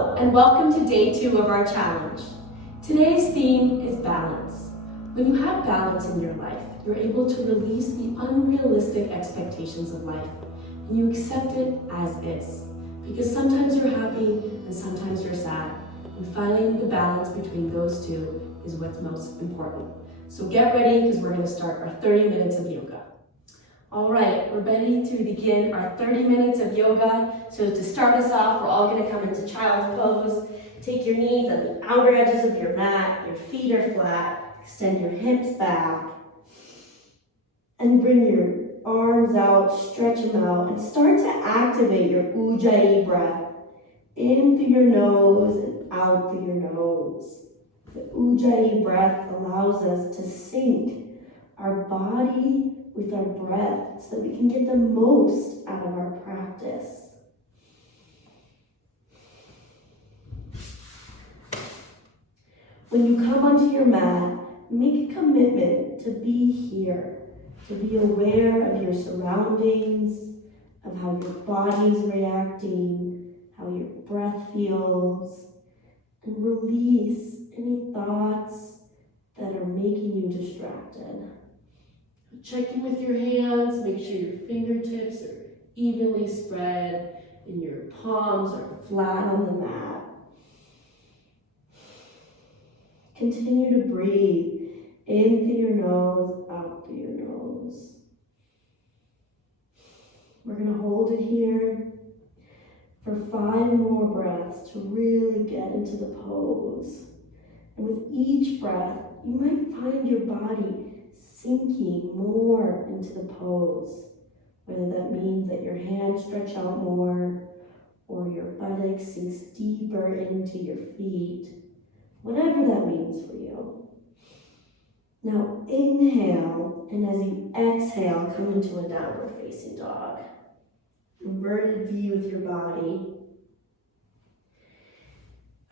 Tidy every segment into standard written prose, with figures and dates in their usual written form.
Hello, and welcome to day 2 of our challenge. Today's theme is balance. When you have balance in your life, you're able to release the unrealistic expectations of life, and you accept it as is. Because sometimes you're happy, and sometimes you're sad, and finding the balance between those two is what's most important. So get ready, because we're going to start our 30 minutes of yoga. All right, we're ready to begin our 30 minutes of yoga. So to start us off, we're all going to come into child's pose. Take your knees at the outer edges of your mat. Your feet are flat. Extend your hips back. And bring your arms out, stretch them out, and start to activate your Ujjayi breath. In through your nose and out through your nose. The Ujjayi breath allows us to sync our body with our breath so that we can get the most out of our practice. When you come onto your mat, make a commitment to be here, to be aware of your surroundings, of how your body is reacting, how your breath feels, and release any thoughts that are making you distracted. Check in with your hands, make sure your fingertips are evenly spread and your palms are flat on the mat. Continue to breathe in through your nose, out through your nose. We're going to hold it here for 5 more breaths to really get into the pose. And with each breath, you might find your body sinking more into the pose, whether that means that your hands stretch out more or your buttocks sinks deeper into your feet, whatever that means for you. Now inhale, and as you exhale, come into a downward facing dog. Inverted V with your body.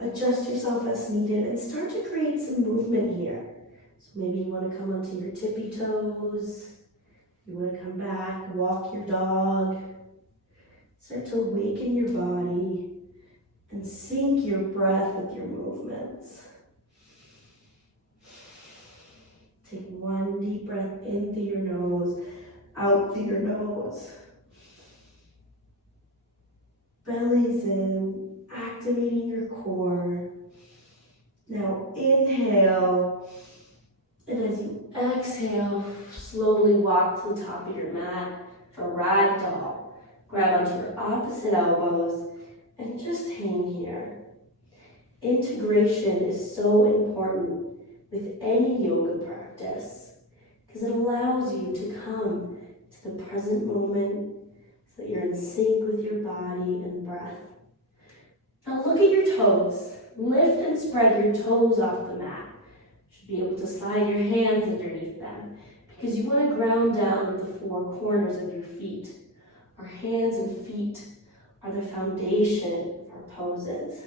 Adjust yourself as needed and start to create some movement here. So maybe you want to come onto your tippy toes. You want to come back, walk your dog. Start to awaken your body and sync your breath with your movements. Take 1 deep breath in through your nose, out through your nose. Belly's in, activating your core. Now inhale. And as you exhale, slowly walk to the top of your mat for ragdoll. Grab onto your opposite elbows and just hang here. Integration is so important with any yoga practice because it allows you to come to the present moment so that you're in sync with your body and breath. Now look at your toes. Lift and spread your toes off the mat. Be able to slide your hands underneath them because you want to ground down at the 4 corners of your feet. Our hands and feet are the foundation of our poses.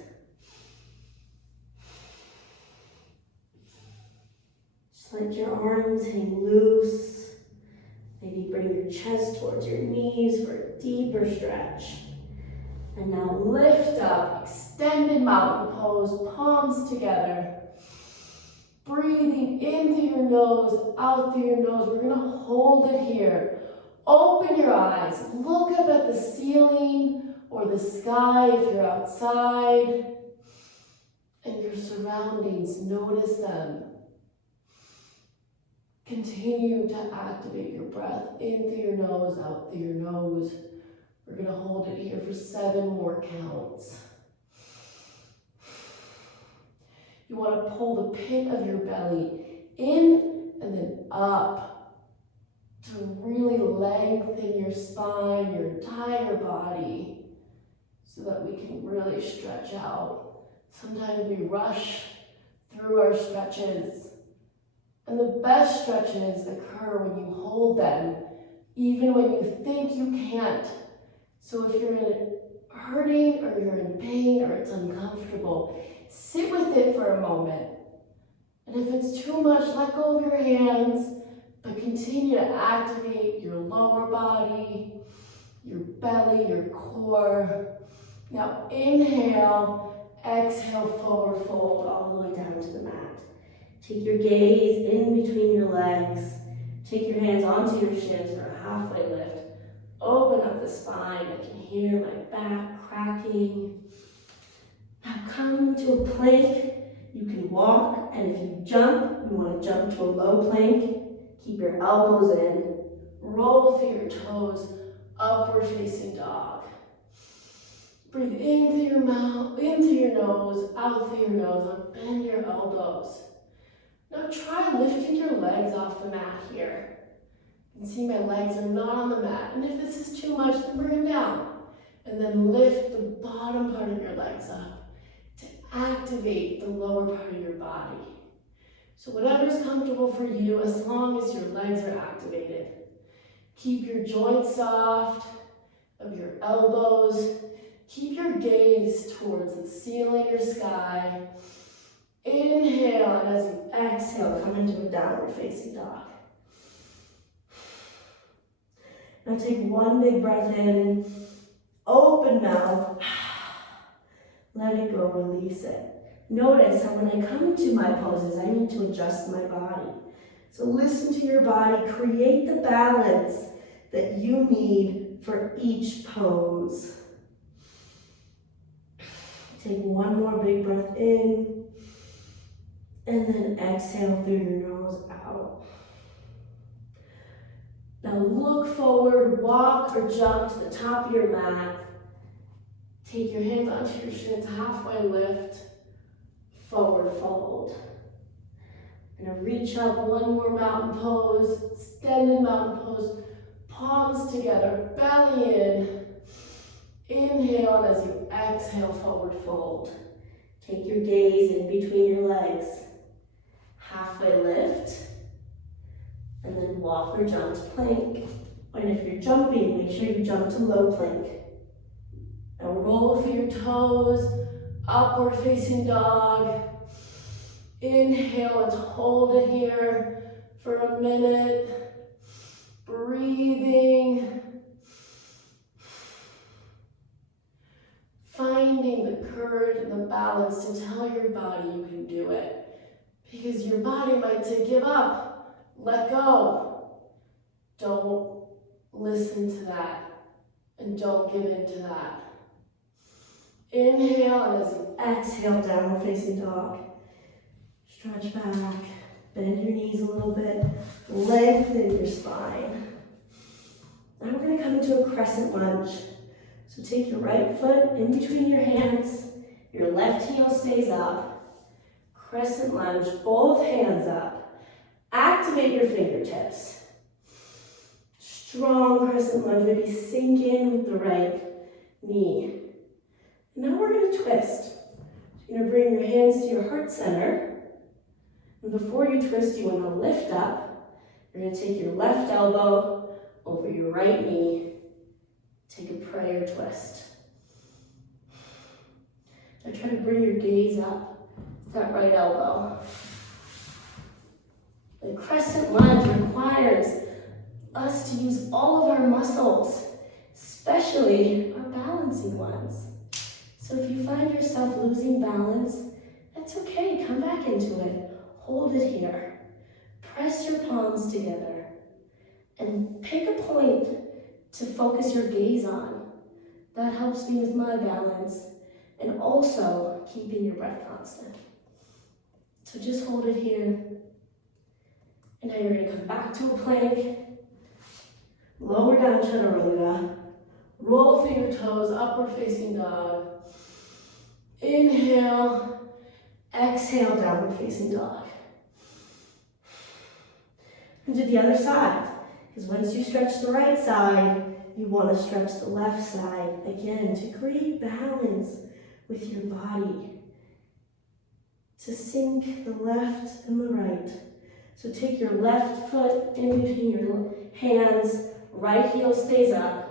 Just let your arms hang loose. Maybe bring your chest towards your knees for a deeper stretch. And now lift up, extended mountain pose, palms together. Breathing in through your nose, out through your nose. We're going to hold it here. Open your eyes. Look up at the ceiling or the sky if you're outside. And your surroundings, notice them. Continue to activate your breath in through your nose, out through your nose. We're going to hold it here for 7 more counts. You want to pull the pit of your belly in and then up to really lengthen your spine, your entire body, so that we can really stretch out. Sometimes we rush through our stretches, and the best stretches occur when you hold them, even when you think you can't. So if you're hurting or you're in pain or it's uncomfortable, sit with it for a moment. And if it's too much, let go of your hands, but continue to activate your lower body, your belly, your core. Now inhale Exhale, forward fold all the way down to the mat. Take your gaze in between your legs. Take your hands onto your shins for a halfway lift. Open up the spine. I can hear my back cracking. Now come to a plank. You can walk, and if you jump, you want to jump to a low plank. Keep your elbows in. Roll through your toes, upward facing dog. Breathe in through your mouth, in through your nose, out through your nose. Now bend your elbows. Now try lifting your legs off the mat here. You can see my legs are not on the mat. And if this is too much, then bring them down. And then lift the bottom part of your legs up to activate the lower part of your body. So whatever's comfortable for you, as long as your legs are activated. Keep your joints soft of your elbows. Keep your gaze towards the ceiling or sky. Inhale, and as you exhale, come into a downward facing dog. Now take one big breath in, open mouth, let it go, release it. Notice how when I come into my poses, I need to adjust my body. So listen to your body, create the balance that you need for each pose. Take one more big breath in, and then exhale through your nose out. Now look forward, walk or jump to the top of your mat. Take your hands onto your shins, halfway lift, forward fold. And reach up, one more mountain pose, extended mountain pose, palms together, belly in. Inhale, and as you exhale, forward fold. Take your gaze in between your legs. Halfway lift, and then walk or jump to plank. And if you're jumping, make sure you jump to low plank. Now roll through your toes, upward facing dog. Inhale, let's hold it here for a minute. Breathing. Finding the courage and the balance to tell your body you can do it. Because your body might say, give up, let go. Don't listen to that, and don't give in to that. Inhale, and as you exhale, downward facing dog. Stretch back, bend your knees a little bit, lengthen your spine. Now we're going to come into a crescent lunge. So take your right foot in between your hands, your left heel stays up. Crescent lunge, both hands up. Activate your fingertips. Strong crescent lunge, maybe sink in with the right knee. Now we're going to twist. So you're going to bring your hands to your heart center. And before you twist, you want to lift up. You're going to take your left elbow over your right knee. Take a prayer twist. Now try to bring your gaze up. That right elbow. The crescent lunge requires us to use all of our muscles, especially our balancing ones. So if you find yourself losing balance, that's okay, come back into it. Hold it here. Press your palms together and pick a point to focus your gaze on. That helps me with my balance and also keeping your breath constant. So just hold it here. And now you're going to come back to a plank. Lower down chaturanga. Roll through your toes, upward facing dog. Inhale. Exhale, downward facing dog. And do the other side. Because once you stretch the right side, you want to stretch the left side again to create balance with your body. To sync the left and the right. So take your left foot in between your hands, right heel stays up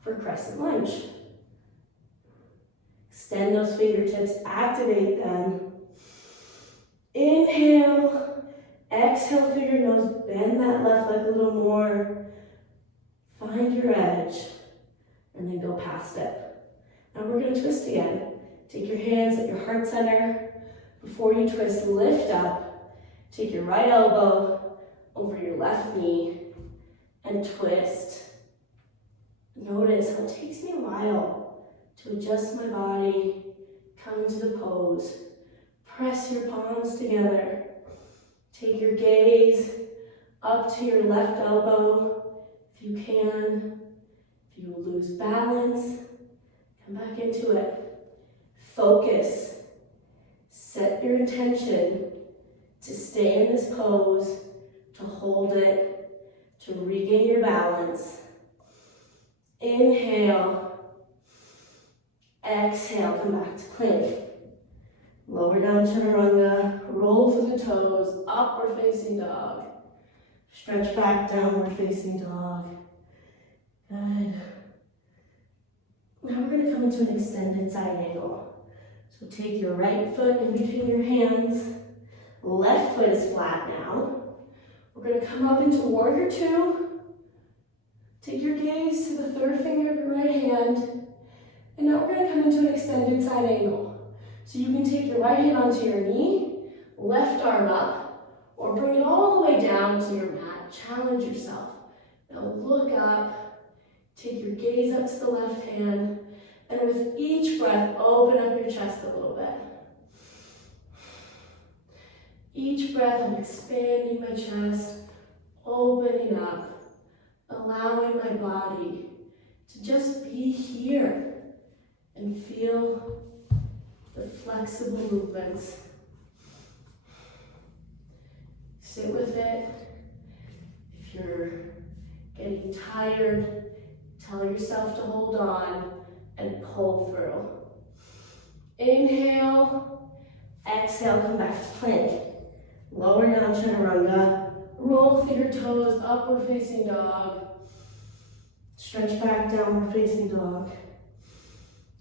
for crescent lunge. Extend those fingertips, activate them. Inhale, exhale through your nose, bend that left leg a little more. Find your edge, and then go past it. Now we're going to twist again. Take your hands at your heart center. Before you twist, lift up. Take your right elbow over your left knee and twist. Notice how it takes me a while to adjust my body, come into the pose. Press your palms together. Take your gaze up to your left elbow if you can. If you lose balance, come back into it. Focus. Set your intention to stay in this pose, to hold it, to regain your balance. Inhale. Exhale, come back to plank. Lower down chaturanga, roll through the toes, upward facing dog. Stretch back, downward facing dog. Good. Now we're going to come into an extended side angle. So take your right foot in between your hands. Left foot is flat now. We're going to come up into warrior two. Take your gaze to the third finger of your right hand. And now we're going to come into an extended side angle. So you can take your right hand onto your knee, left arm up, or bring it all the way down to your mat. Challenge yourself. Now look up, take your gaze up to the left hand, and with each breath, open up your chest a little bit. Each breath, I'm expanding my chest, opening up, allowing my body to just be here and feel the flexible movements. Sit with it. If you're getting tired, tell yourself to hold on and pull through. Inhale, exhale, come back to plank. Lower down chaturanga. Roll through your toes, upward facing dog. Stretch back, downward facing dog.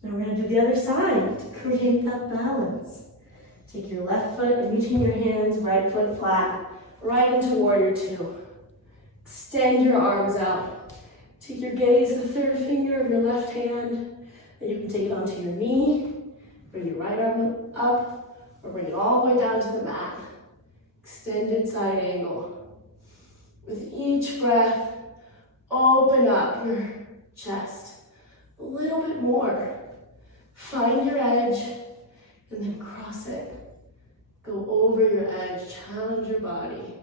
Now we're going to do the other side to create that balance. Take your left foot in between your hands, right foot flat, right into warrior two. Extend your arms out. Take your gaze to the third finger of your left hand, and you can take it onto your knee, bring your right arm up, or bring it all the way down to the mat. Extended side angle. With each breath, open up your chest a little bit more. Find your edge and then cross it. Go over your edge, challenge your body.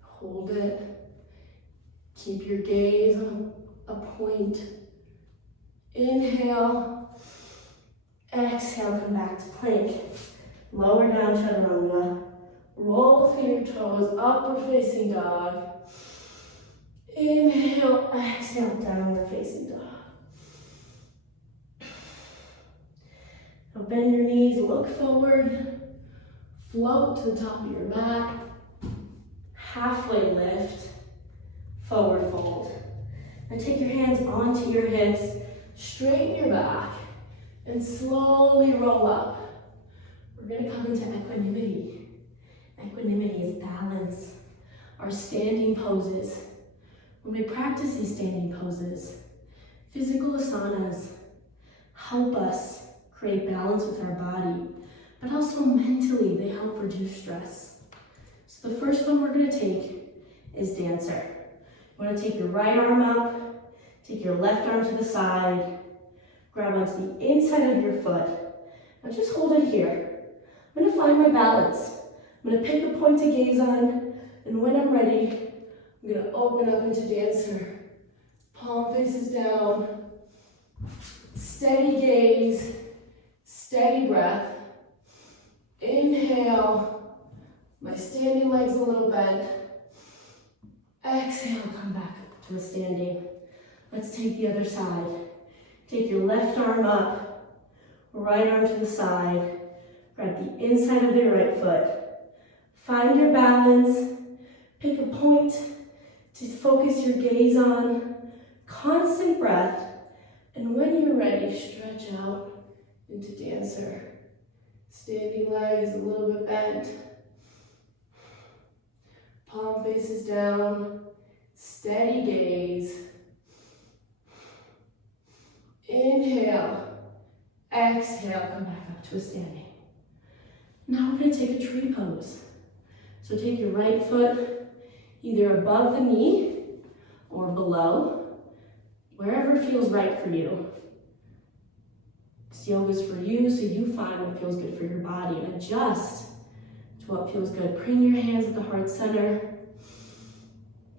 Hold it. Keep your gaze on a point. Inhale. Exhale, come back to plank. Lower down chaturanga. Roll through your toes, upward facing dog. Inhale, exhale, downward facing dog. Now bend your knees, look forward. Float to the top of your mat. Halfway lift, forward fold. And take your hands onto your hips, straighten your back, and slowly roll up. We're going to come into equanimity. Equanimity is balance. Our standing poses. When we practice these standing poses, physical asanas help us create balance with our body, but also mentally they help reduce stress. So the first one we're going to take is dancer. You want to take your right arm up, take your left arm to the side, grab onto the inside of your foot. Now just hold it here. I'm going to find my balance. I'm going to pick a point to gaze on, and when I'm ready, I'm going to open up into dancer. Palm faces down. Steady gaze, steady breath. Inhale. My standing leg's a little bent. Exhale, come back to a standing. Let's take the other side. Take your left arm up, right arm to the side. Grab the inside of your right foot. Find your balance. Pick a point to focus your gaze on. Constant breath. And when you're ready, stretch out into dancer. Standing legs a little bit bent. Palm faces down. Steady gaze. Inhale. Exhale, come back up to a standing. Now we're going to take a tree pose. So take your right foot either above the knee or below, wherever feels right for you. This yoga is for you, so you find what feels good for your body and adjust to what feels good. Bring your hands at the heart center.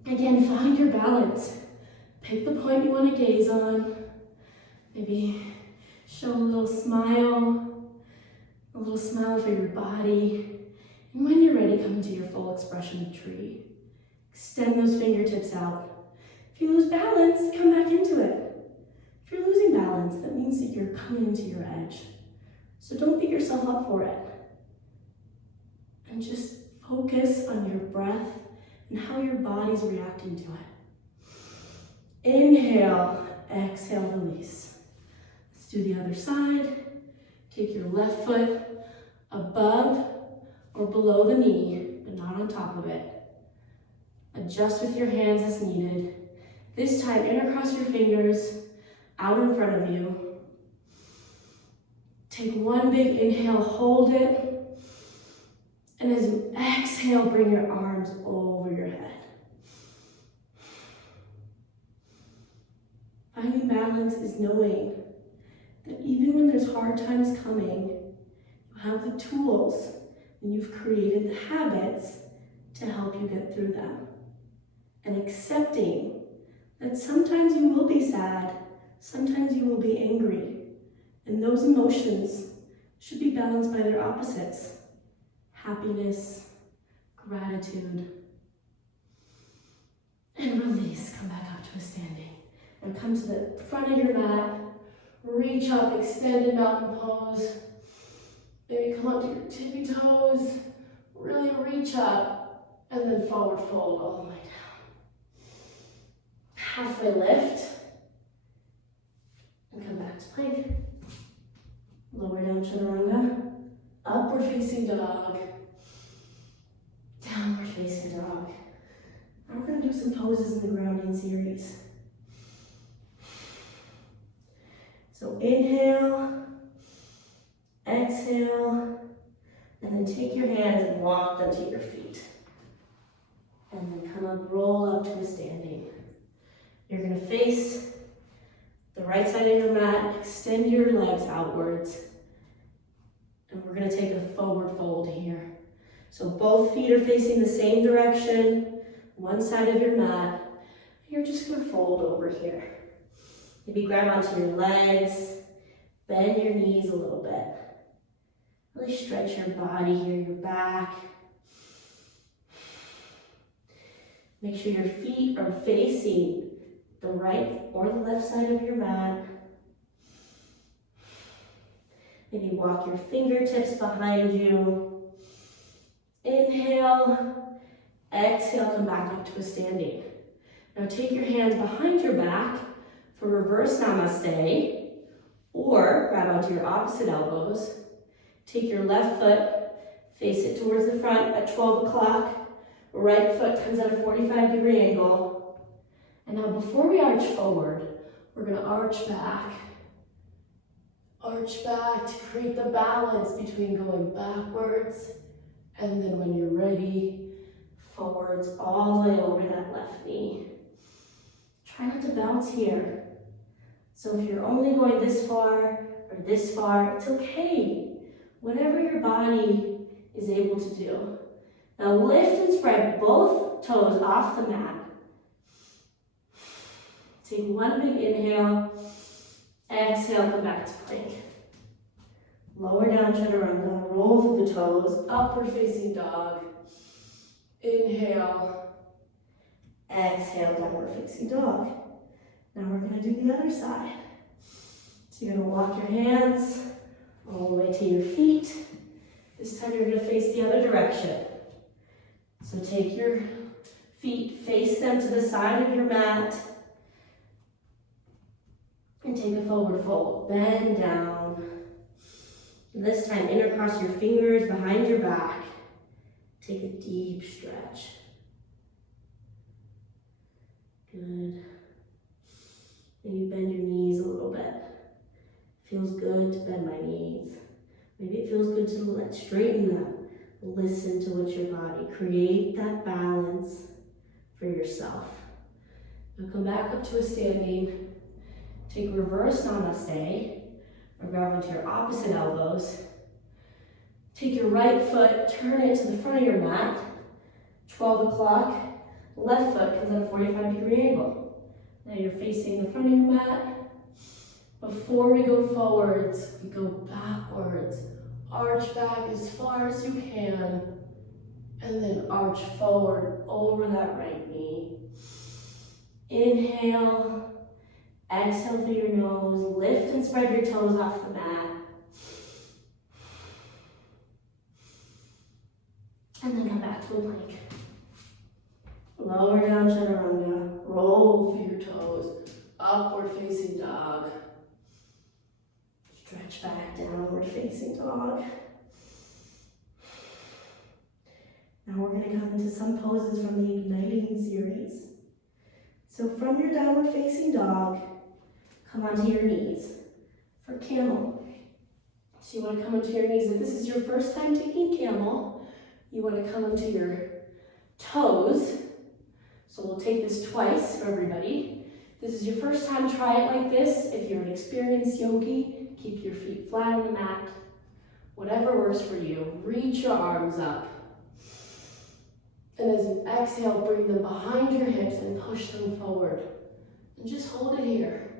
Again, find your balance. Pick the point you want to gaze on. Maybe show a little smile for your body. And when you're ready, come into your full expression of tree. Extend those fingertips out. If you lose balance, come back into it. If you're losing balance, that means that you're coming into your edge. So don't beat yourself up for it. And just focus on your breath and how your body's reacting to it. Inhale, exhale, release. Let's do the other side. Take your left foot above or below the knee, but not on top of it. Adjust with your hands as needed. This time, intercross your fingers out in front of you. Take one big inhale, hold it. And as you exhale, bring your arms over your head. Finding balance is knowing that even when there's hard times coming, you have the tools and you've created the habits to help you get through them. And accepting that sometimes you will be sad, sometimes you will be angry, and those emotions should be balanced by their opposites. Happiness, gratitude, and release. Come back up to a standing. And come to the front of your mat. Reach up, extended mountain pose. Maybe come up to your tippy toes. Really reach up, and then forward fold all the way down. Halfway lift. And come back to plank. Lower down chaturanga. Upward facing dog. Downward facing dog. Now we're going to do some poses in the grounding series. So inhale, exhale, and then take your hands and walk them to your feet. And then come up, roll up to a standing. You're going to face the right side of your mat, extend your legs outwards, and we're going to take a forward fold here. So both feet are facing the same direction, one side of your mat. You're just going to fold over here. Maybe grab onto your legs, bend your knees a little bit. Really stretch your body here, your back. Make sure your feet are facing the right or the left side of your mat. Maybe walk your fingertips behind you. Inhale, exhale, come back up to a standing. Now take your hands behind your back for reverse namaste, or grab onto your opposite elbows. Take your left foot, face it towards the front at 12 o'clock. Right foot comes at a 45-degree angle. And now before we arch forward, we're going to arch back. Arch back to create the balance between going backwards and then when you're ready, forwards all the way over that left knee. Try not to bounce here. So if you're only going this far or this far, it's okay. Whatever your body is able to do. Now lift and spread both toes off the mat. Take one big inhale. Exhale, come back to plank. Lower down chaturanga, roll through the toes, upward facing dog. Inhale. Exhale, downward facing dog. Now we're going to do the other side. So you're going to walk your hands all the way to your feet. This time you're going to face the other direction. So take your feet, face them to the side of your mat, and take a forward fold. Bend down. And this time intercross your fingers behind your back. Take a deep stretch. Good. Maybe bend your knees a little bit. feels good to bend my knees. Maybe it feels good to straighten them. Listen to what your body, create that balance for yourself. Now come back up to a standing. Take reverse namaste, or grab onto your opposite elbows. Take your right foot, turn it to the front of your mat. 12 o'clock, left foot comes at a 45-degree angle. Now you're facing the front of your mat. Before we go forwards, we go backwards. Arch back as far as you can, and then arch forward over that right knee. Inhale, exhale through your nose, lift and spread your toes off the mat. And then come back to a plank. Lower down chaturanga, roll through your toes, upward facing dog. Stretch back, downward facing dog. Now we're going to come into some poses from the Igniting series. So from your downward facing dog, come onto your knees for camel. So you want to come onto your knees. If this is your first time taking camel, you want to come onto your toes. So we'll take this twice for everybody. If this is your first time, try it like this. If you're an experienced yogi, keep your feet flat on the mat. Whatever works for you. Reach your arms up. And as you exhale, bring them behind your hips and push them forward. And just hold it here.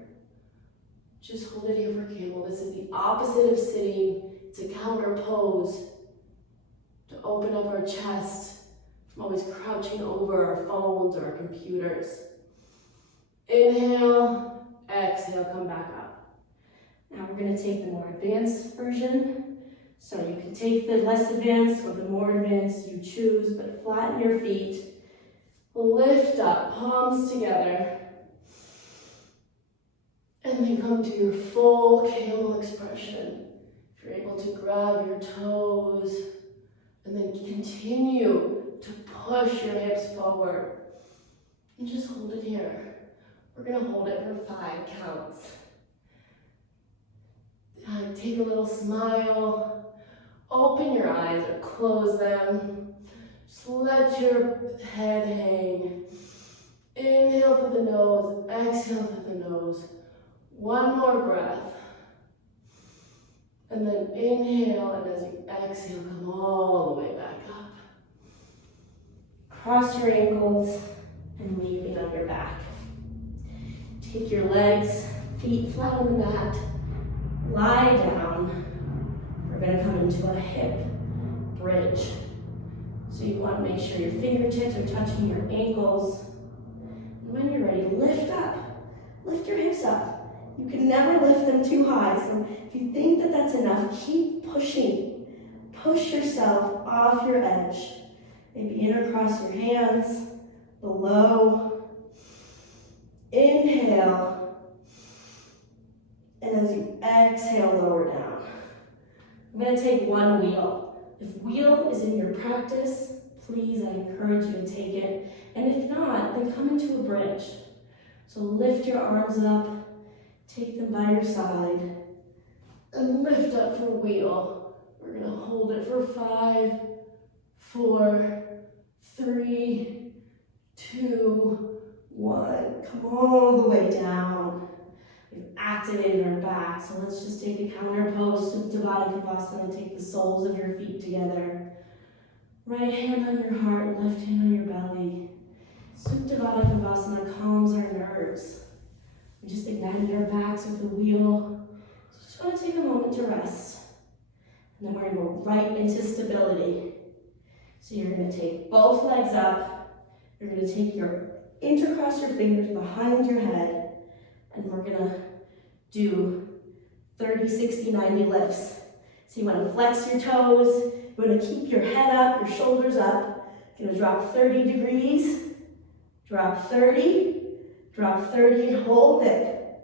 Just hold it here for camel. This is the opposite of sitting. It's a counter pose to open up our chest from always crouching over our phones or our computers. Inhale, exhale, come back up. Now we're going to take the more advanced version. So you can take the less advanced or the more advanced, you choose, but flatten your feet. Lift up, palms together. And then come to your full camel expression. If you're able to grab your toes and then continue to push your hips forward. And just hold it here. We're going to hold it for 5 counts. Take a little smile. Open your eyes or close them. Just let your head hang. Inhale through the nose, exhale through the nose. One more breath. And then inhale, and as you exhale, come all the way back up. Cross your ankles and lean on your back. Take your legs, feet flat on the mat. Lie down. We're going to come into a hip bridge. So you want to make sure your fingertips are touching your ankles. And when you're ready, lift up. Lift your hips up. You can never lift them too high. So if you think that that's enough, keep pushing. Push yourself off your edge. Maybe intercross your hands below. Inhale. And as you exhale, lower down. I'm going to take one wheel. If wheel is in your practice, please, I encourage you to take it. And if not, then come into a bridge. So lift your arms up, take them by your side, and lift up for wheel. We're going to hold it for 5, 4, 3, 2, 1. Come all the way down. We've activated our back, so let's just take a counter pose, Supta Baddha Konasana, and take the soles of your feet together. Right hand on your heart, left hand on your belly. Supta Baddha Konasana calms our nerves. We just ignited our backs with the wheel. So just want to take a moment to rest. And then we're going to go right into stability. So you're going to take both legs up. You're going to take intercross your fingers behind your head. And we're going to do 30, 60, 90 lifts. So you want to flex your toes. You want to keep your head up, your shoulders up. You're going to drop 30 degrees. Drop 30. Drop 30 and hold it.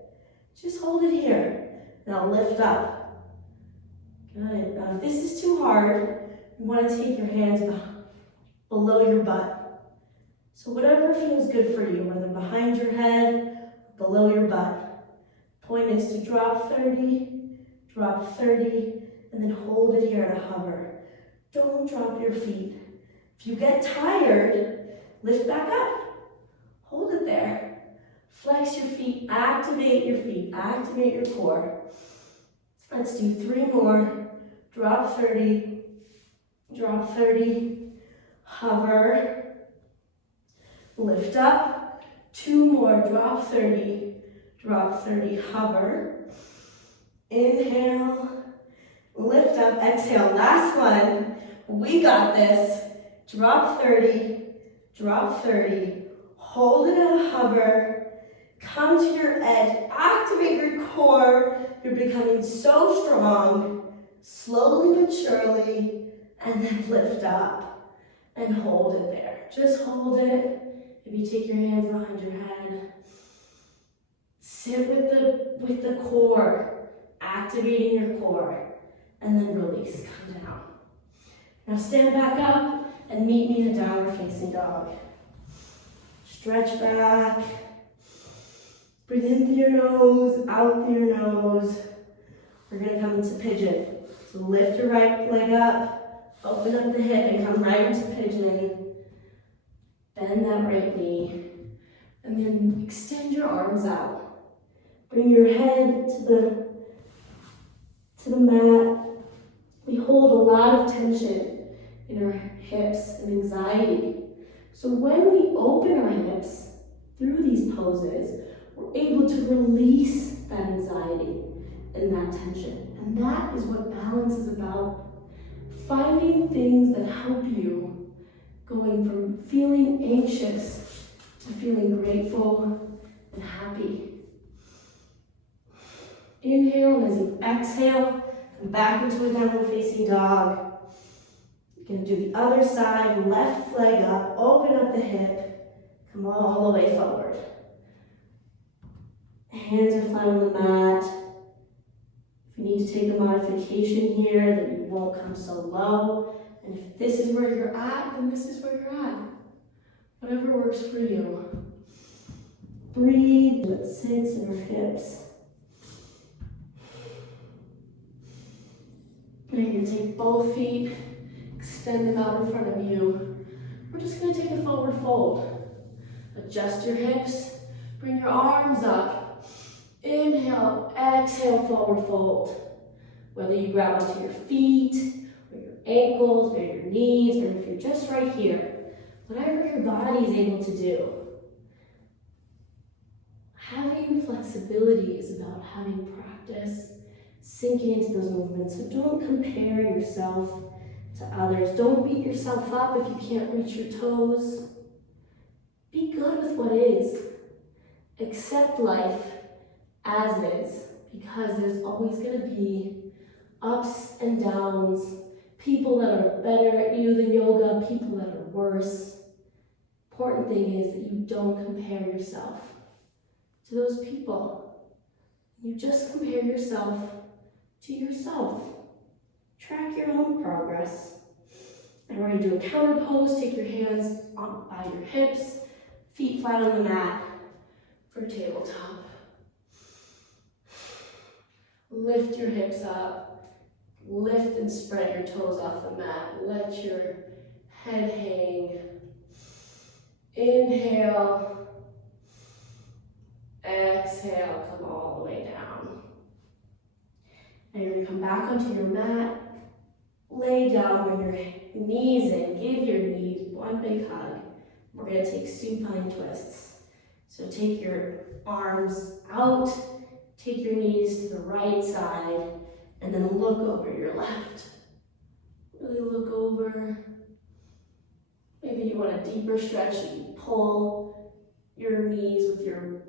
Just hold it here. Now lift up. Good. Now if this is too hard, you want to take your hands below your butt. So whatever feels good for you, whether behind your head, below your butt. Point is to drop 30 drop 30, and then hold it here at a hover. Don't drop your feet. If you get tired, lift back up. Hold it there. Flex your feet, activate your core. Let's do 3 more. Drop 30, hover, lift up. 2 more, drop 30, hover. Inhale, lift up, exhale. Last one. We got this. Drop 30, hold it at a hover. Come to your edge, activate your core. You're becoming so strong. Slowly but surely, and then lift up and hold it there. Just hold it. If you take your hands behind your head, sit with the core, activating your core, and then release, come down. Now stand back up and meet me in a downward facing dog. Stretch back. Breathe in through your nose, out through your nose. We're gonna come into pigeon. So lift your right leg up, open up the hip and come right into pigeon. Bend that right knee. And then extend your arms out. Bring your head to the mat. We hold a lot of tension in our hips and anxiety. So when we open our hips through these poses, we're able to release that anxiety and that tension. And that is what balance is about. Finding things that help you, going from feeling anxious to feeling grateful and happy. Inhale, and as you exhale, come back into a downward facing dog. You're gonna do the other side, left leg up, open up the hip, come all the way forward. Hands are flat on the mat. If you need to take a modification here, then you won't come so low. And if this is where you're at, then this is where you're at. Whatever works for you. Breathe, it sits in your hips. Now you're gonna take both feet, extend them out in front of you. We're just gonna take a forward fold. Adjust your hips, bring your arms up. Inhale, exhale, forward fold. Whether you grab onto your feet, or your ankles, or your knees, or if you're just right here, whatever your body is able to do. Having flexibility is about having practice, sinking into those movements. So don't compare yourself to others. Don't beat yourself up if you can't reach your toes. Be good with what is. Accept life as is, because there's always going to be ups and downs, people that are better at you than yoga, people that are worse. Important thing is that you don't compare yourself to those people. You just compare yourself to yourself. Track your own progress. And we're going to do a counter pose. Take your hands by your hips, feet flat on the mat for tabletop. Lift your hips up. Lift and spread your toes off the mat. Let your head hang. Inhale. Exhale, come all the way down. Now you're going to come back onto your mat. Lay down with your knees in. Give your knees one big hug. We're going to take supine twists. So take your arms out. Take your knees to the right side, and then look over your left. Really look over. Maybe you want a deeper stretch, so you pull your knees with your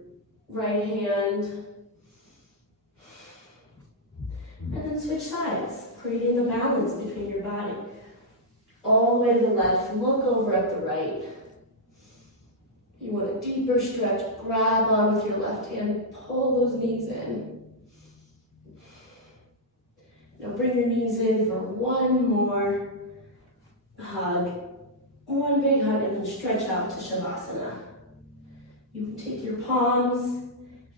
right hand. And then switch sides, creating a balance between your body. All the way to the left, look over at the right. You want a deeper stretch, grab on with your left hand, pull those knees in. Now bring your knees in for one more hug. One big hug, and then stretch out to Shavasana. You can take your palms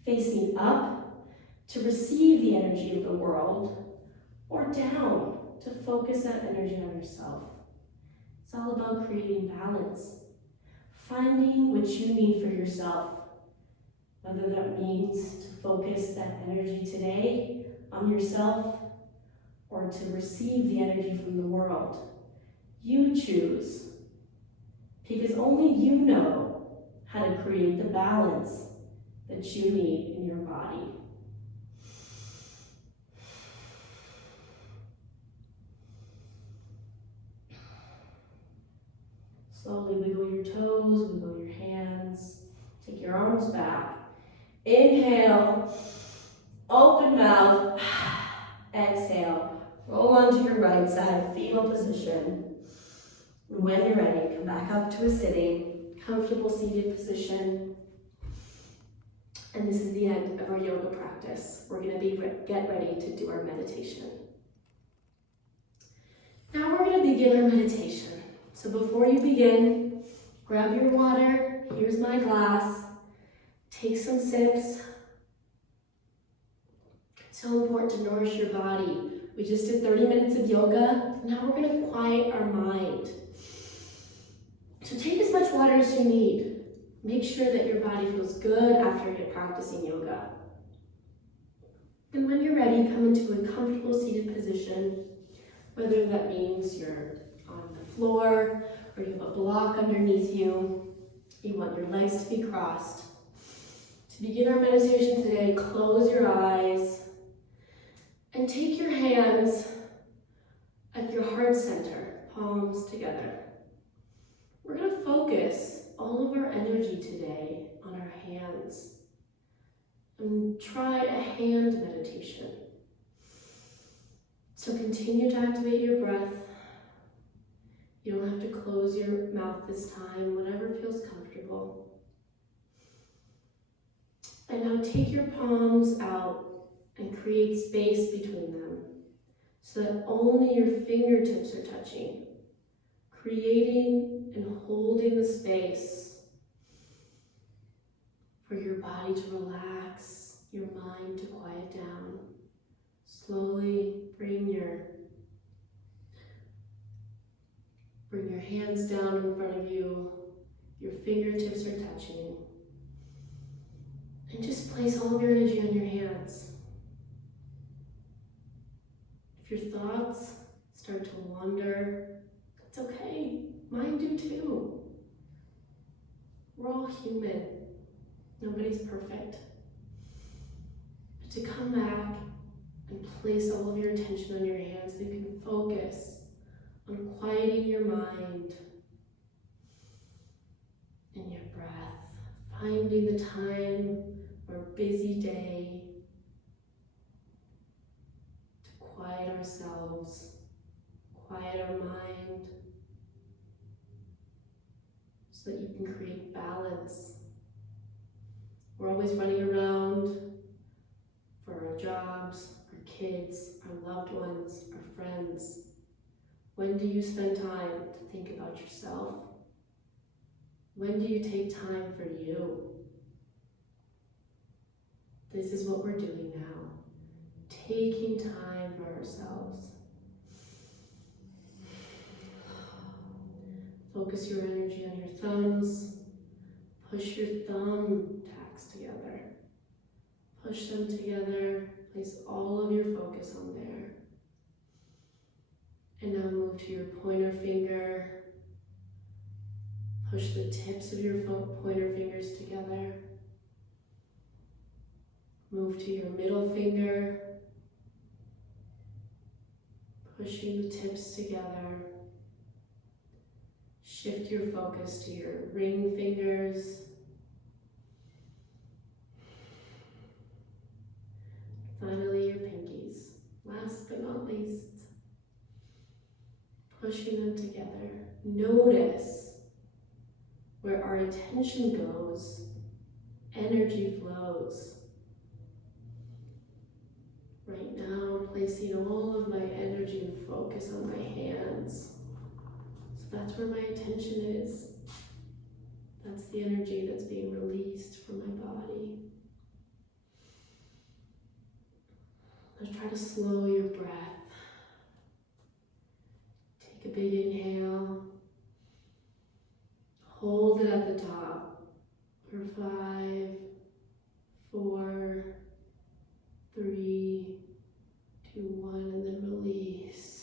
facing up, to receive the energy of the world, or down to focus that energy on yourself. It's all about creating balance, finding what you need for yourself, whether that means to focus that energy today on yourself or to receive the energy from the world. You choose, because only you know how to create the balance that you need in your body. Slowly wiggle your toes, wiggle your hands, take your arms back. Inhale, open mouth, exhale. Roll onto your right side, fetal position. And when you're ready, come back up to a sitting, comfortable seated position. And this is the end of our yoga practice. We're going to get ready to do our meditation. Now we're going to begin our meditation. So before you begin, grab your water. Here's my glass. Take some sips. It's so important to nourish your body. We just did 30 minutes of yoga. Now we're going to quiet our mind. So take as much water as you need. Make sure that your body feels good after you're practicing yoga. And when you're ready, come into a comfortable seated position, whether that means you're on the floor or you have a block underneath you. You want your legs to be crossed. To begin our meditation today, close your eyes and take your hands at your heart center, palms together. We're going to focus all of our energy today on our hands and try a hand meditation. So continue to activate your breath. You don't have to close your mouth this time, whatever feels comfortable. And now take your palms out and create space between them so that only your fingertips are touching, creating and holding the space for your body to relax, your mind to quiet down. Slowly bring your hands down in front of you. Your fingertips are touching. And just place all of your energy on your hands. If your thoughts start to wander, it's okay. Mine do too. We're all human. Nobody's perfect. But to come back and place all of your attention on your hands, so you can focus on quieting your mind and your breath, finding the time or busy day to quiet ourselves, quiet our mind, so that you can create balance. We're always running around for our jobs, our kids, our loved ones, our friends. When do you spend time to think about yourself? When do you take time for you? This is what we're doing now. Taking time for ourselves. Focus your energy on your thumbs. Push your thumbtacks together. Push them together. Place all of your focus on there. And now move to your pointer finger. Push the tips of your pointer fingers together. Move to your middle finger. Pushing the tips together. Shift your focus to your ring fingers. Finally, your pinkies. Last but not least, pushing them together. Notice where our attention goes, energy flows. Right now, I'm placing all of my energy and focus on my hands. So that's where my attention is. That's the energy that's being released from my body. Now try to slow your breath. Take a big inhale. Hold it at the top for 5, 4, 3, 2, 1, and then release.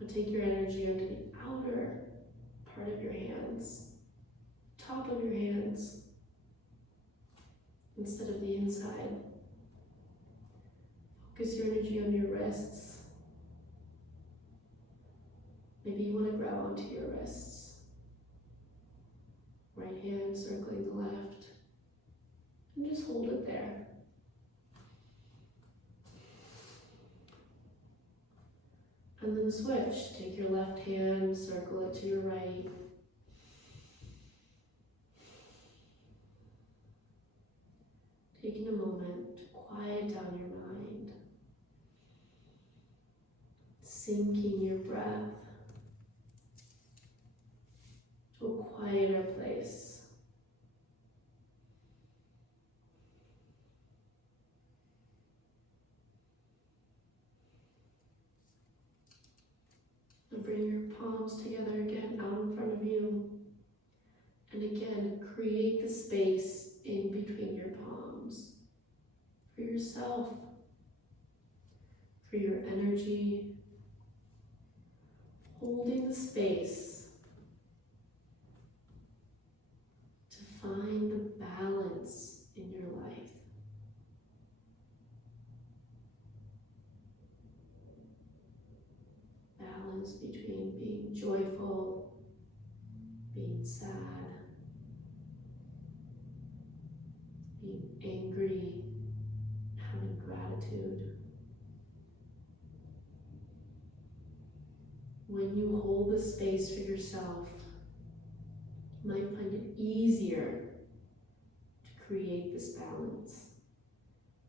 Now take your energy onto the outer part of your hands, top of your hands, instead of the inside. Focus your energy on your wrists. Maybe you want to grab onto your wrists. Right hand circling the left. And just hold it there. And then switch. Take your left hand, circle it to your right. Taking a moment to quiet down your mind. Sinking your breath to a quieter place. And bring your palms together again out in front of you. And again, create the space in between your palms for yourself, for your energy, holding the space to find the balance in your life. Balance between being joyful, being sad, being angry, having gratitude. When you hold the space for yourself, you might find it easier to create this balance,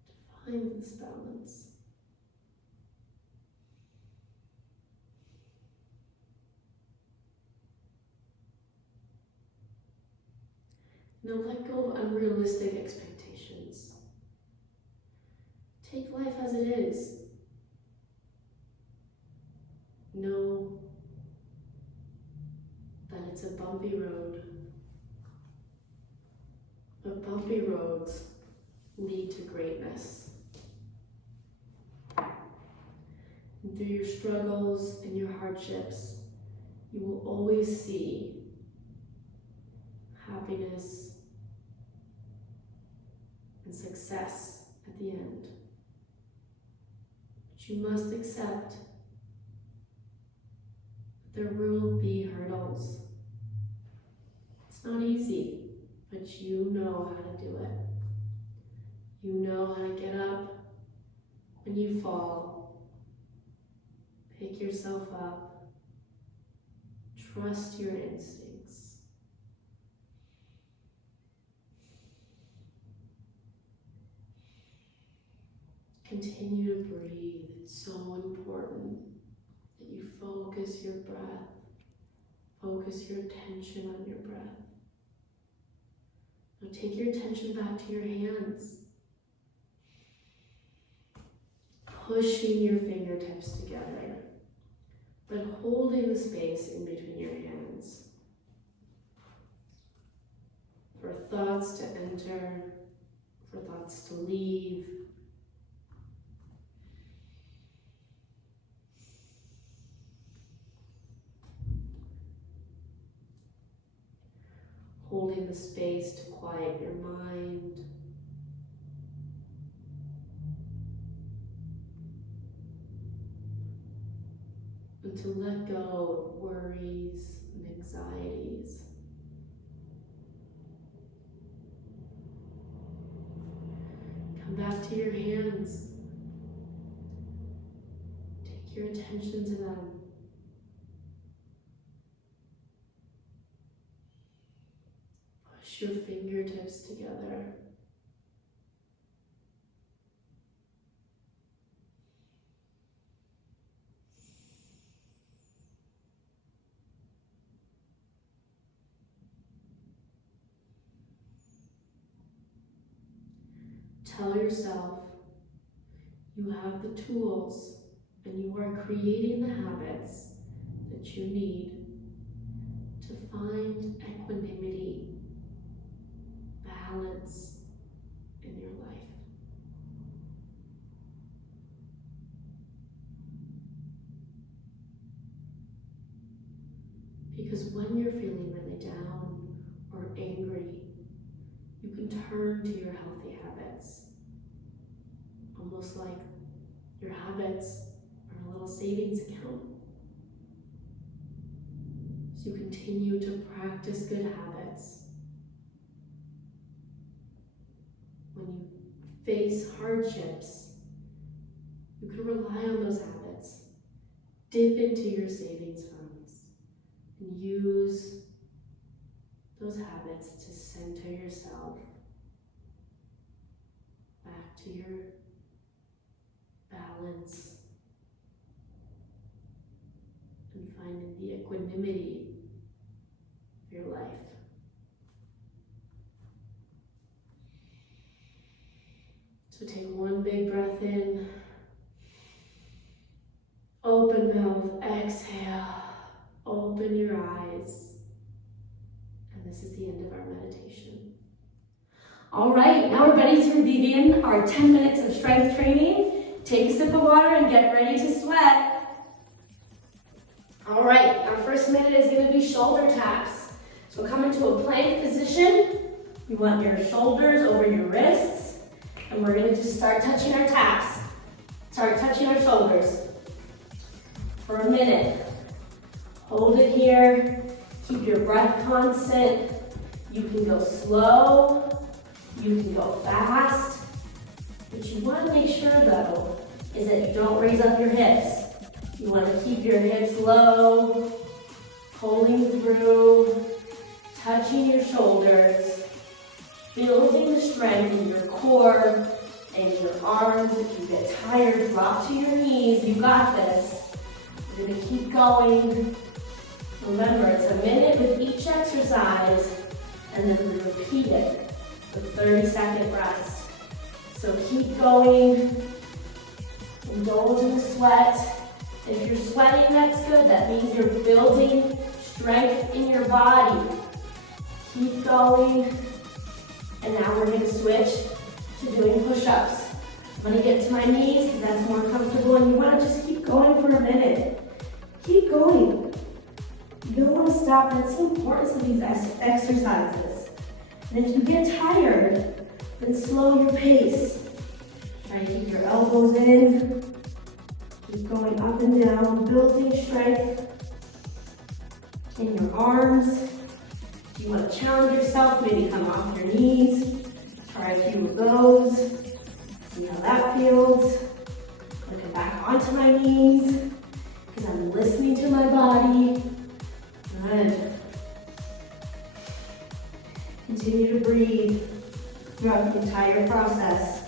to find this balance. Now let go of unrealistic expectations. Take life as it is. Know that it's a bumpy road. But bumpy roads lead to greatness. And through your struggles and your hardships, you will always see happiness and success at the end. But you must accept that there will be hurdles. It's not easy, but you know how to do it. You know how to get up when you fall. Pick yourself up. Trust your instincts. Continue to breathe. It's so important that you focus your breath. Focus your attention on your breath. Now take your attention back to your hands. Pushing your fingertips together, but holding the space in between your hands. For thoughts to enter, for thoughts to leave. Holding the space to quiet your mind. And to let go of worries and anxieties. Come back to your hands. Take your attention to them. Push your fingertips together. tell yourself you have the tools and you are creating the habits that you need to find equanimity, balance in your life. Because when you're feeling really down or angry, you can turn to your healthy habits. Almost like your habits are a little savings account. So you continue to practice good habits. When you face hardships, you can rely on those habits. Dip into your savings funds and use those habits to center yourself back to your balance and finding the equanimity of your life. So take one big breath in, open mouth, exhale, open your eyes, and this is the end of our meditation. All right, now we're ready to begin our 10 minutes of strength training. Take a sip of water and get ready to sweat. All right, our first minute is going to be shoulder taps. So come into a plank position. You want your shoulders over your wrists, and we're going to just start touching our taps. Start touching our shoulders for a minute. Hold it here. Keep your breath constant. You can go slow. You can go fast. What you want to make sure, though, is that you don't raise up your hips. You want to keep your hips low, pulling through, touching your shoulders, building the strength in your core and your arms. If you get tired, drop to your knees. You got this. You're going to keep going. Remember, it's a minute with each exercise, and then we repeat it with 30-second rest. So keep going, indulge in the sweat. If you're sweating, that's good. That means you're building strength in your body. Keep going. And now we're gonna switch to doing push-ups. I'm gonna get to my knees because that's more comfortable, and you wanna just keep going for a minute. Keep going. You don't wanna stop. That's the importance of these exercises. And if you get tired, then slow your pace. Try to keep your elbows in. Keep going up and down, building strength in your arms. If you want to challenge yourself, maybe come off your knees. Try a few of those. See how that feels. I'll come back onto my knees because I'm listening to my body. Good. Continue to breathe throughout the entire process.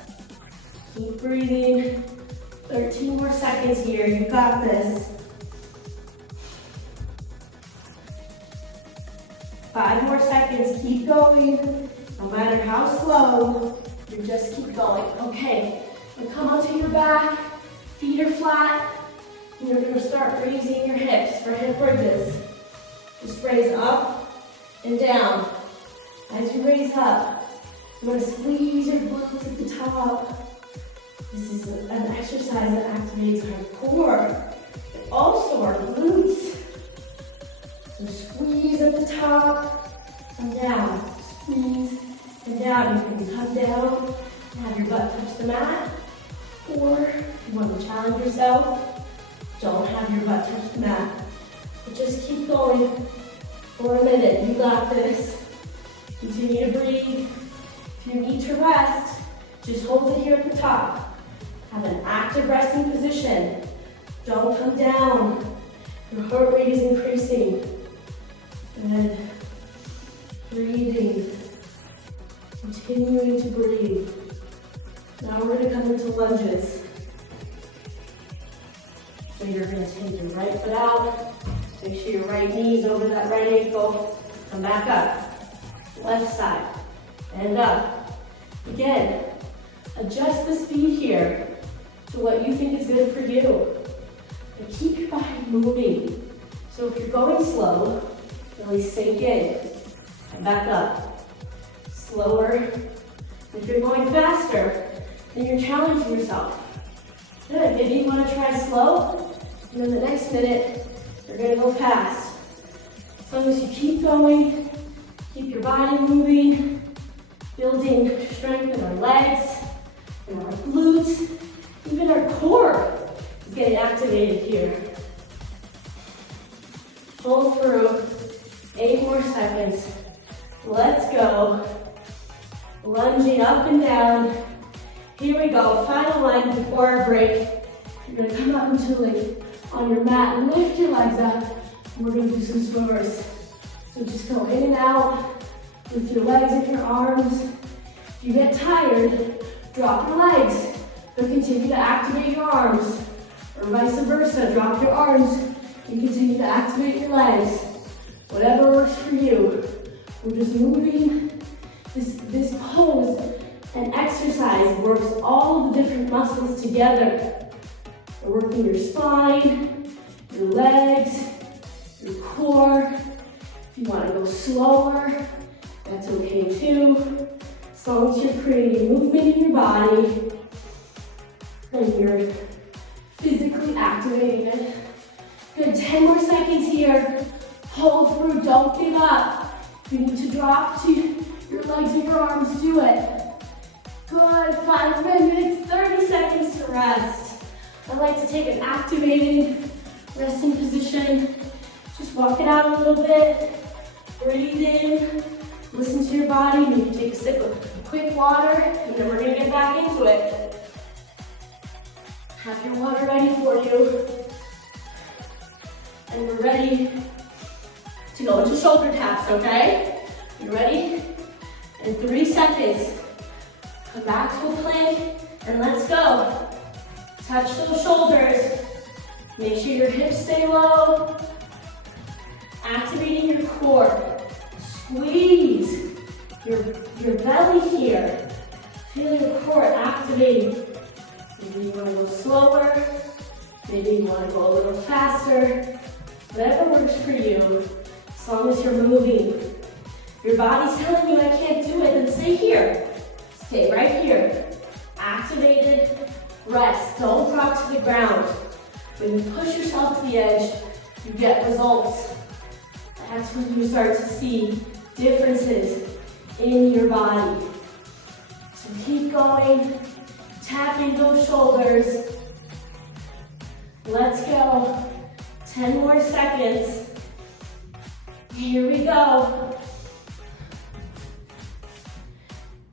Keep breathing. 13 more seconds here. You got this. 5 more seconds. Keep going. No matter how slow, you just keep going. Okay. Now come onto your back. Feet are flat. And you're going to start raising your hips for hip bridges. Just raise up and down. As you raise up, you want to squeeze your glutes at the top. This is an exercise that activates our core, but also our glutes. So squeeze at the top and down. Squeeze and down. You can come down and have your butt touch the mat. Or if you want to challenge yourself, don't have your butt touch the mat. But just keep going for a minute. You got this. Continue to breathe. If you need to rest, just hold it here at the top. Have an active resting position. Don't come down. Your heart rate is increasing. Good. Breathing. Continuing to breathe. Now we're going to come into lunges. So you're going to take your right foot out. Make sure your right knee's over that right ankle. Come back up. Left side. And up. Again. Adjust the speed here to what you think is good for you. And keep your body moving. So if you're going slow, really sink in and back up. Slower. If you're going faster, then you're challenging yourself. Good, maybe you want to try slow, and then the next minute, you're going to go fast. As long as you keep going, keep your body moving, building strength in our legs, in our glutes, even our core is getting activated here. Hold through 8 more seconds. Let's go. Lunging up and down. Here we go, final line before our break. You're gonna come up into on your mat, lift your legs up, and we're gonna do some swimmers. So just go in and out with your legs and your arms. If you get tired, drop your legs, but continue to activate your arms. Or vice versa, drop your arms and continue to activate your legs. Whatever works for you. We're just moving. This pose and exercise works all of the different muscles together. We're working your spine, your legs, your core. If you want to go slower, that's okay too. As long as you're creating movement in your body and you're physically activating it. Good, 10 more seconds here. Hold through, don't give up. You need to drop to your legs and your arms, do it. Good, 5 minutes, 30 seconds to rest. I like to take an activated resting position. Just walk it out a little bit. Breathe in, listen to your body. Maybe take a sip of quick water, and then we're gonna get back into it. Have your water ready for you. And we're ready to go into shoulder taps, okay? You ready? In 3 seconds, come back to a plank, and let's go. Touch those shoulders. Make sure your hips stay low. Activating your core. Squeeze your belly here. Feel your core activating. Maybe you want to go slower. Maybe you want to go a little faster. Whatever works for you, as long as you're moving. Your body's telling you I can't do it, then stay here. Stay right here. Activated, rest. Don't drop to the ground. When you push yourself to the edge, you get results. That's when you start to see differences in your body. So keep going, tapping those shoulders. Let's go. 10 more seconds. Here we go.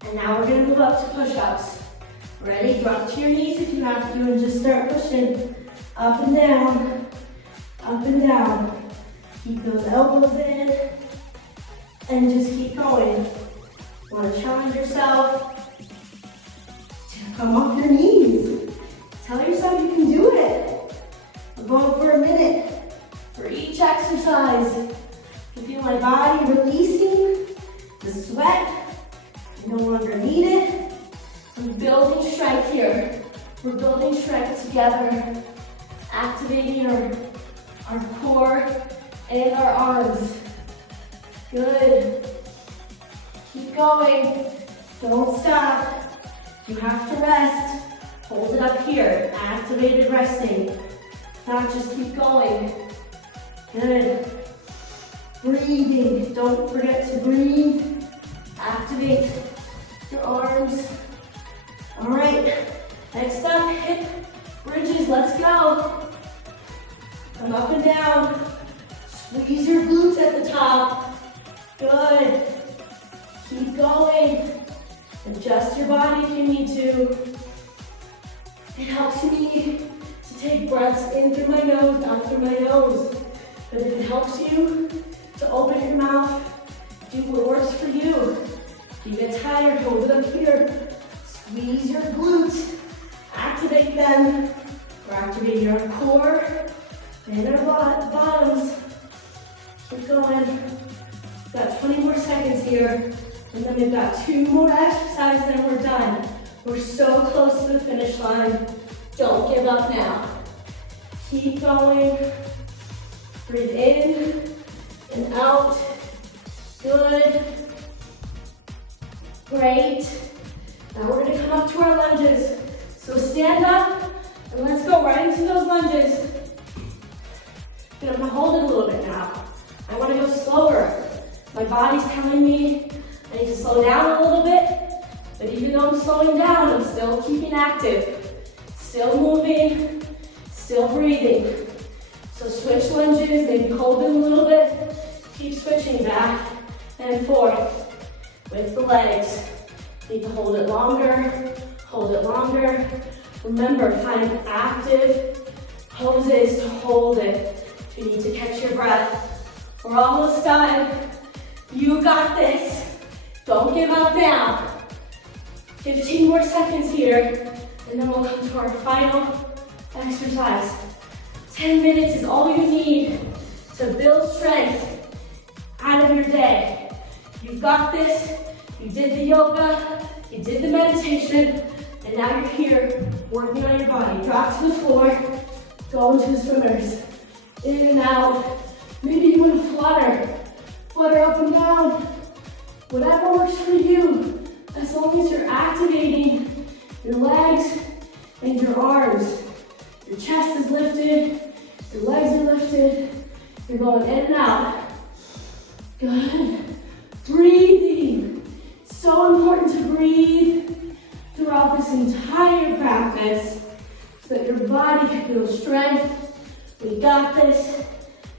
And now we're gonna move up to push-ups. Ready? Drop to your knees if you have to and just start pushing up and down, up and down. Keep those elbows in and just keep going. You want to challenge yourself to come off your knees. Tell yourself you can do it. We're going for a minute for each exercise. I feel my body releasing the sweat. I no longer need it. We're building strength here. We're building strength together, activating our core and our arms. Good. Keep going. Don't stop. You have to rest. Hold it up here. Activated resting. Not just keep going. Good. Breathing. Don't forget to breathe. Activate your arms. All right. Next up, hip bridges. Let's go. Come up and down. Squeeze your glutes at the top. Good. Keep going. Adjust your body if you need to. It helps me to take breaths in through my nose, out through my nose. But if it helps you to open your mouth, do what works for you. If you get tired, hold it up here. Squeeze your glutes. Activate them. We're activating our core and our bottoms. Keep going. We've got 20 more seconds here. And then we've got 2 more exercises and we're done. We're so close to the finish line. Don't give up now. Keep going. Breathe in and out. Good. Great. Now we're gonna come up to our lunges. So stand up and let's go right into those lunges. And I'm gonna hold it a little bit now. I wanna go slower. My body's telling me I need to slow down a little bit, but even though I'm slowing down, I'm still keeping active, still moving, still breathing. So switch lunges, maybe hold it a little bit, keep switching back and forth with the legs. Need to hold it longer, hold it longer. Remember, find active poses to hold it. If you need to catch your breath, we're almost done. You got this. Don't give up now. 15 more seconds here, and then we'll come to our final exercise. 10 minutes is all you need to build strength out of your day. You've got this. You did the yoga, you did the meditation, and now you're here working on your body. Drop to the floor, go into the swimmers. In and out. Maybe you want to flutter up and down. Whatever works for you, as long as you're activating your legs and your arms. Your chest is lifted, your legs are lifted, you're going in and out. Good. Breathing. So important to breathe throughout this entire practice so that your body can feel strength. We got this.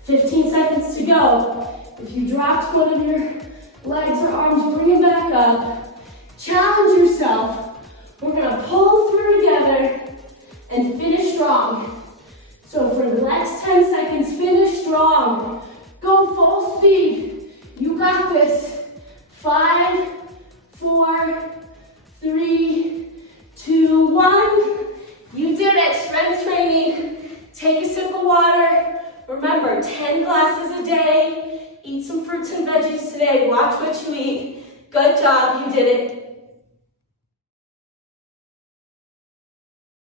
15 seconds to go. If you dropped one of your legs or arms, bring it back up. Challenge yourself. We're gonna pull through together and finish strong. So for the next 10 seconds, finish strong. Go full speed. You got this. 5, 4, 3, 2, 1. You did it. Strength training. Take a sip of water. Remember, 10 glasses a day. Eat some fruits and veggies today. Watch what you eat. Good job. You did it.